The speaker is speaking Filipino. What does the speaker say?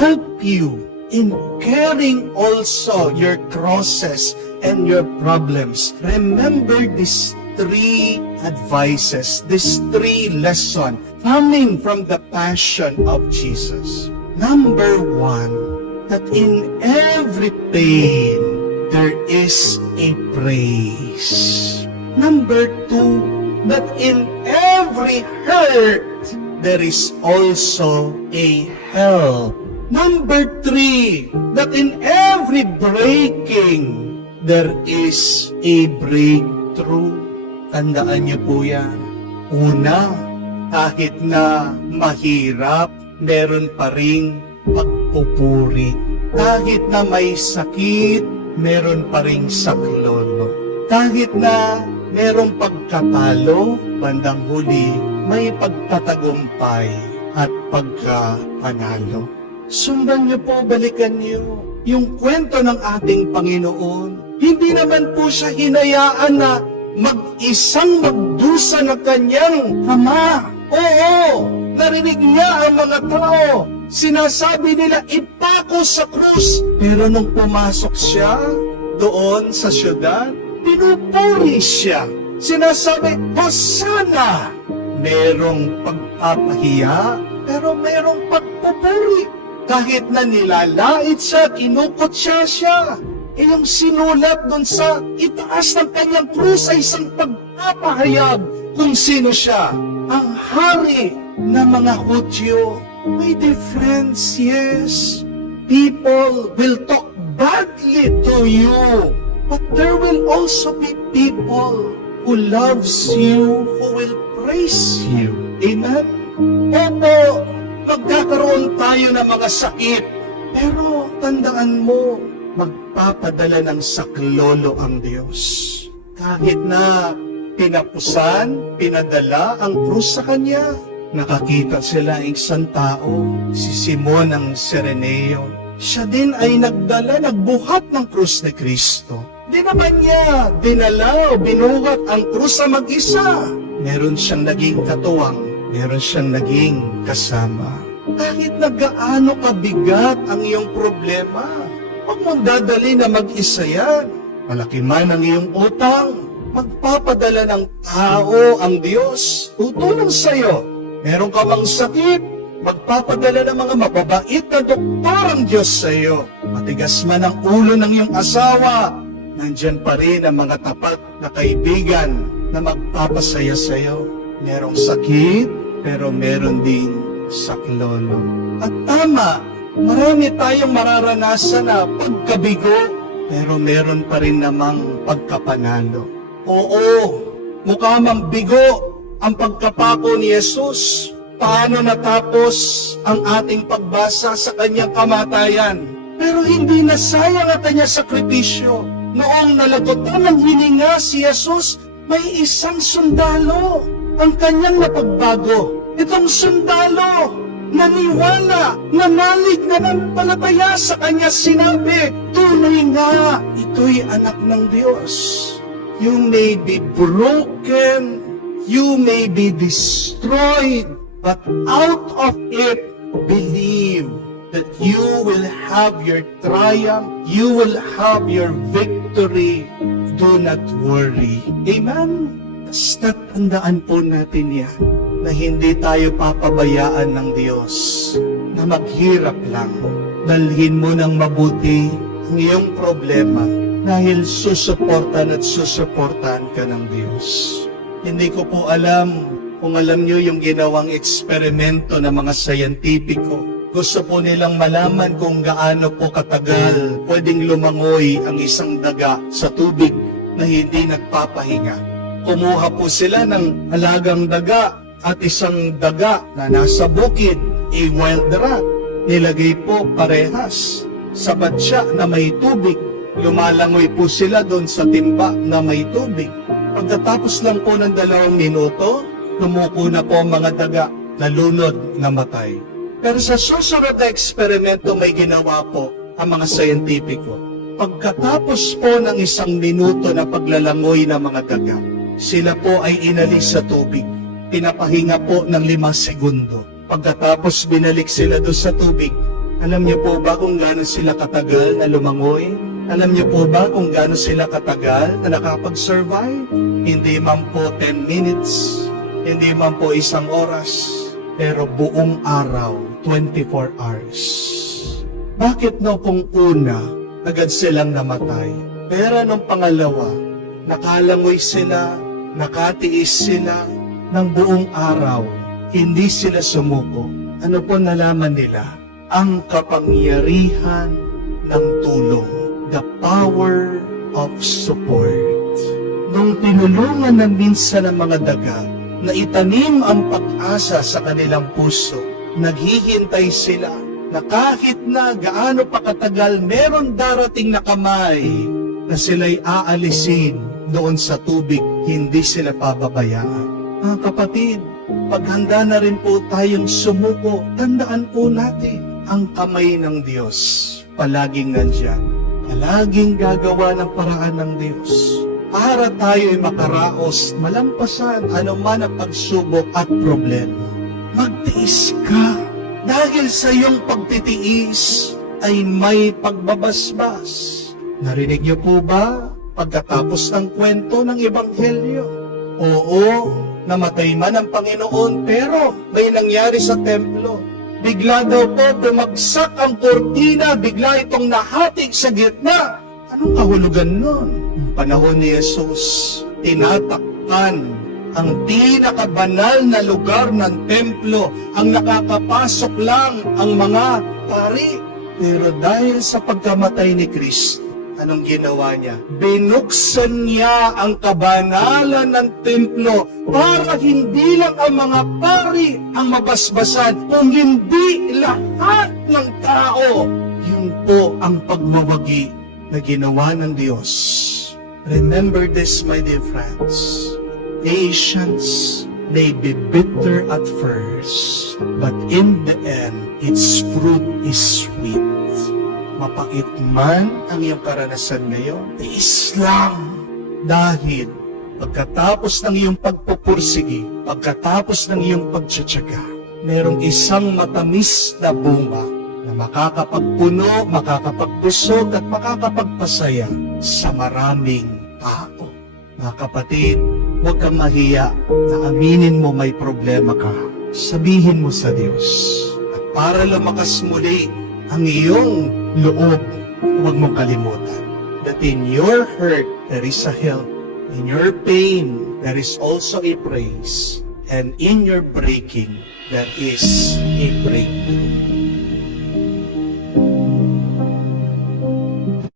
help you in carrying also your crosses and your problems. Remember these 3 advices, these 3 lessons coming from the passion of Jesus. Number 1, that in every pain, there is a praise. Number 2, that in every hurt, there is also a help. Number 3, that in every breaking, there is a breakthrough. Tandaan niyo po yan. Una, kahit na mahirap, meron pa ring pagpupuri. Kahit na may sakit, meron pa ring saklolo. Kahit na merong pagkatalo, bandang huli, may pagtatagumpay at pagkapanalo. Sundan niyo po, balikan niyo yung kwento ng ating Panginoon. Hindi naman po siya hinayaan na mag-isang magdusa na kanyang ama. Oo, narinig niya ang mga tao. Sinasabi nila, ipako sa krus. Pero nung pumasok siya doon sa syudad, pinupuri siya. Sinasabi, Hosanna! Merong pagpapahiya, pero merong pagpupuri. Kahit na nilalait siya, kinukot siya. Yung sinulat doon sa itaas ng kanyang krus ay isang pagpapahayag kung sino siya. Ang hari ng mga Hudyo. My dear friends, yes, people will talk badly to you, but there will also be people who loves you, who will praise you. Amen? Opo, magkakaroon tayo ng mga sakit, pero tandaan mo, magpapadala ng saklolo ang Diyos. Kahit na pinapusan, pinadala ang krus sa Kanya, nakakita sila ng isang tao, si Simon ang Sireneo. Siya din ay nagbuhat ng krus ni Kristo. Di naman niya dinala o binuhat ang krus sa mag-isa. Meron siyang naging katuwang, meron siyang naging kasama. Kahit na gaano kabigat ang iyong problema, huwag mong dadali na mag-isa yan. Malaki man ang iyong utang, magpapadala ng tao ang Diyos. Tutulong sa iyo. Meron ka mang sakit, magpapadala ng mga mababait na doktor ang Diyos sa iyo. Matigas man ang ulo ng iyong asawa, nandyan pa rin ang mga tapat na kaibigan na magpapasaya sa iyo. Merong sakit, pero meron ding saklolo. At tama, marami tayong mararanasan na pagkabigo, pero meron pa rin namang pagkapanalo. Oo, mukha mang bigo ang pagkapako ni Jesus. Paano natapos ang ating pagbasa sa kanyang kamatayan? Pero hindi nasayang ang kanyang sakripisyo. Noong nalagotan ng hininga si Jesus, may isang sundalo ang kanyang napagbago. Itong sundalo, naniwala, nanalig, nanampalataya sa kanya, sinabi, tunay nga, ito'y anak ng Diyos. You may be broken, you may be destroyed, but out of it, believe that you will have your triumph, you will have your victory. Do not worry. Amen? Basta tandaan po natin yan, na hindi tayo papabayaan ng Diyos, na maghirap lang. Dalhin mo ng mabuti ang iyong problema, dahil susuportan at susuportan ka ng Diyos. Hindi ko po alam kung alam nyo yung ginawang eksperimento ng mga sayantipiko. Gusto po nilang malaman kung gaano po katagal pwedeng lumangoy ang isang daga sa tubig na hindi nagpapahinga. Kumuha po sila ng alagang daga at isang daga na nasa bukid, a wild rat. Nilagay po parehas sa batya na may tubig. Lumalangoy po sila doon sa timba na may tubig. Pagkatapos lang po ng 2 minuto, tumuko na po ang mga daga, nalunod, namatay. Pero sa susunod na eksperimento, may ginawa po ang mga sayantipiko. Pagkatapos po ng 1 minuto na paglalangoy ng mga daga, sila po ay inalis sa tubig. Pinapahinga po ng 5 segundo. Pagkatapos binalik sila doon sa tubig, Alam niyo po ba kung gaano sila katagal na lumangoy? Alam niyo po ba kung gaano sila katagal na nakapag-survive? Hindi man po 10 minutes, hindi man po 1 oras, pero buong araw, 24 hours. Bakit no kung una, agad silang namatay? Pero nung pangalawa, nakalangoy sila, nakatiis sila ng buong araw, hindi sila sumuko. Ano po nalaman nila? Ang kapangyarihan ng tulong, the power of support. Nung tinulungan na minsan ng mga daga na itanim ang pag-asa sa kanilang puso, naghihintay sila na kahit na gaano pa katagal meron darating na kamay na sila'y aalisin doon sa tubig, hindi sila pababayaan. Mga kapatid, paghanda na rin po tayong sumuko, tandaan po natin, ang kamay ng Diyos palaging nandyan. Palaging gagawa ng paraan ng Diyos para tayo'y makaraos, malampasan anuman ang pagsubok at problema. Magtiis ka dahil sa iyong pagtitiis ay may pagbabasbas. Narinig niyo po ba pagkatapos ng kwento ng Ebanghelyo? Oo, namatay man ang Panginoon pero may nangyari sa templo. Bigla daw po bumagsak ang kortina, bigla itong nahatig sa gitna. Anong kahulugan nun? Ang panahon ni Jesus, tinatakpan ang pinakabanal na lugar ng templo. Ang nakakapasok lang ang mga pari. Pero dahil sa pagkamatay ni Kristo, anong ginawa niya? Binuksan niya ang kabanalan ng templo para hindi lang ang mga pari ang mabasbasan, kung hindi lahat ng tao. Yun po ang pagmawagi na ginawa ng Diyos. Remember this, my dear friends. Patience may be bitter at first, but in the end, its fruit is sweet. Mapait man ang iyong karanasan ngayon, tiis lang. Dahil pagkatapos ng iyong pagpupursigi, pagkatapos ng iyong pagtsatsaga, merong isang matamis na bunga na makakapagpuno, makakapagpusog at makakapagpasaya sa maraming tao. Mga kapatid, huwag kang mahiya na aminin mo may problema ka. Sabihin mo sa Diyos. At para lumakas muli ang iyong loob, huwag mong kalimutan that in your hurt, there is a help. In your pain, there is also a praise. And in your breaking, there is a breakthrough.